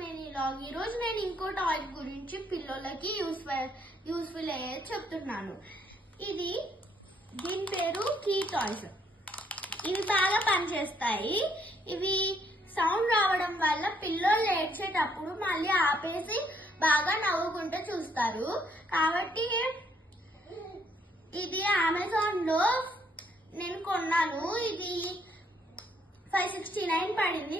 Many log. ఈ రోజు నేను ఇంకో టాయ్ గురించి పిల్లలకి యూస్ఫుల్ అయ్యేది చెప్తున్నాను. దీని పేరు కీ టాయ్స్. ఇవి బాగా పనిచేస్తాయి. ఇవి సౌండ్ రావడం వల్ల పిల్లలు ఏడ్చేటప్పుడు మళ్ళీ ఆపేసి బాగా నవ్వుకుంటూ చూస్తారు. కాబట్టి ఇది అమెజాన్ లో నేను కొన్నాను. ఇది 569 పడింది.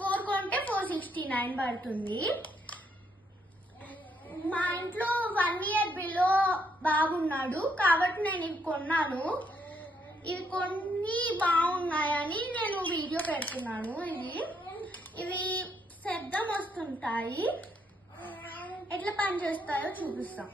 4 కొంటే 469 పడుతుంది. మా ఇంట్లో 1 ఇయర్ బిలో బాగున్నాడు కాబట్టి నేను ఇవి కొన్నాను. ఇవి కొన్ని బాగున్నాయని నేను వీడియో పెడుతున్నాను. ఇవి శబ్దం వస్తుంటాయి. ఎట్లా పనిచేస్తాయో చూపిస్తాం.